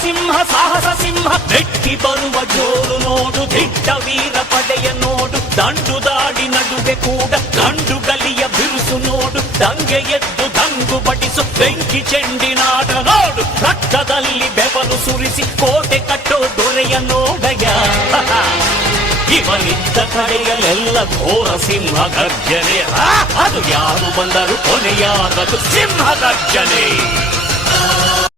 ಸಿಂಹ ಸಾಹಸ ಸಿಂಹ ಮೆಟ್ಟಿ ಬರುವ ಜೋರು ನೋಡು ದಿಟ್ಟ ವೀರ ಪಡೆಯ ನೋಡು ದಂಡು ದಾಡಿ ನಡುವೆ ಕೂಡ ಗಂಡು ಗಲಿಯ ಬಿರುಸು ನೋಡು ದಂಗೆ ಎದ್ದು ದಂಗು ಬಡಿಸು ಬೆಂಕಿ ಚೆಂಡಿನಾಟ ನೋಡು ರಕ್ತದಲ್ಲಿ ಬೆವರು ಸುರಿಸಿ ಕೋಟೆ ಕಟ್ಟೋ ದೊರೆಯ ನೋಡಯ ಇವನಿದ್ದ ಕಡೆಯಲ್ಲೆಲ್ಲ ಘೋರ ಸಿಂಹ ಗರ್ಜನೆ ಅದು ಯಾರು ಬಂದರು ಕೊನೆಯಾಗದು ಸಿಂಹ ಗರ್ಜನೆ